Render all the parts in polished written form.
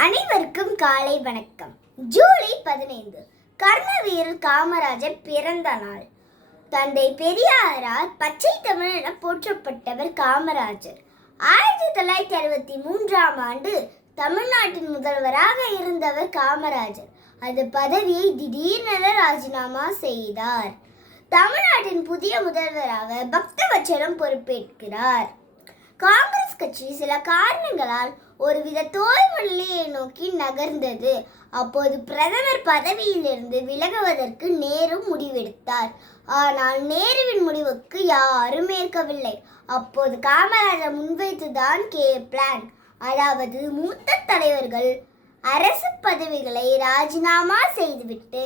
அனைவருக்கும் காலை வணக்கம். ஜூலை 15 கர்மவீரர் காமராஜர் பிறந்த நாள். தந்தை பெரியாரால் பச்சை தமிழ் என போற்றப்பட்டவர் காமராஜர். 1963ஆம் ஆண்டு தமிழ்நாட்டின் முதல்வராக இருந்தவர் காமராஜர். அந்த பதவியை திடீரென ராஜினாமா செய்தார். தமிழ்நாட்டின் புதிய முதல்வராக பக்தவச்சலம் பொறுப்பேற்கிறார். காங்கிரஸ் கட்சி சில காரணங்களால் ஒருவித தோல்வி நிலையை நோக்கி நகர்ந்தது. அப்போது பிரதமர் பதவியிலிருந்து விலகுவதற்கு நேரு முடிவெடுத்தார். ஆனால் நேருவின் முடிவுக்கு யாரும் ஏற்கவில்லை. அப்போது காமராஜர் முன்வைத்துதான் பிளான், அதாவது மூத்த தலைவர்கள் அரசு பதவிகளை ராஜினாமா செய்துவிட்டு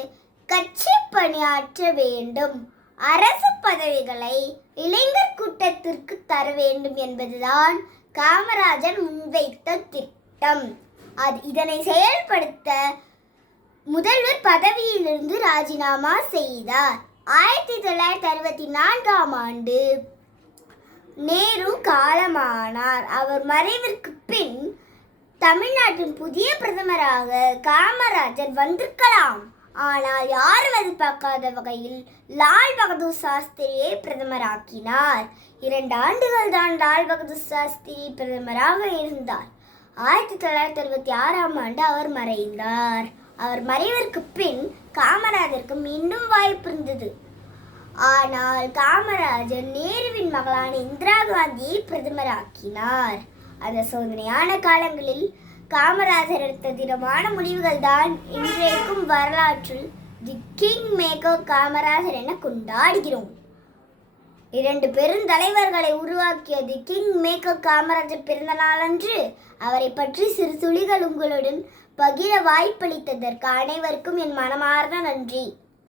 கட்சி பணியாற்ற வேண்டும், அரசு பதவிகளை இளைஞர் கூட்டத்திற்கு தர வேண்டும் என்பதுதான் காமராஜர் முன்வைத்த திட்டம். இதனை செயல்படுத்த முதல்வர் பதவியிலிருந்து ராஜினாமா செய்தார். 1964ஆம் ஆண்டு நேரு காலமானார். அவர் மறைவிற்கு பின் தமிழ்நாட்டின் புதிய பிரதமராக காமராஜர் வந்திருக்கலாம். ஆனால் யாரும் எதிர்பார்க்காத வகையில் லால் பகதூர் சாஸ்திரியை பிரதமராக்கினார். 2 ஆண்டுகள் தான் லால் பகதூர் சாஸ்திரி பிரதமராக இருந்தார். 1966ஆம் ஆண்டு அவர் மறைந்தார். அவர் மறைவிற்கு பின் காமராஜருக்கு மீண்டும் வாய்ப்பு இருந்தது. ஆனால் காமராஜர் நேருவின் மகளான இந்திரா காந்தியை பிரதமராக்கினார். அந்த சோதனையான காலங்களில் காமராஜர் எடுத்த திடமான முடிவுகள் தான் இன்றைக்கும் வரலாற்றில் தி கிங் மேக்கர் காமராஜர் என கொண்டாடுகிறோம். 2 பெருந்தலைவர்களை உருவாக்கிய தி கிங் மேக்கர் காமராஜர் பிறந்த நாளன்று அவரை பற்றி சிறு துளிகள் உங்களுடன் பகிர வாய்ப்பளித்ததற்கு அனைவருக்கும் என் மனமார்ந்த நன்றி.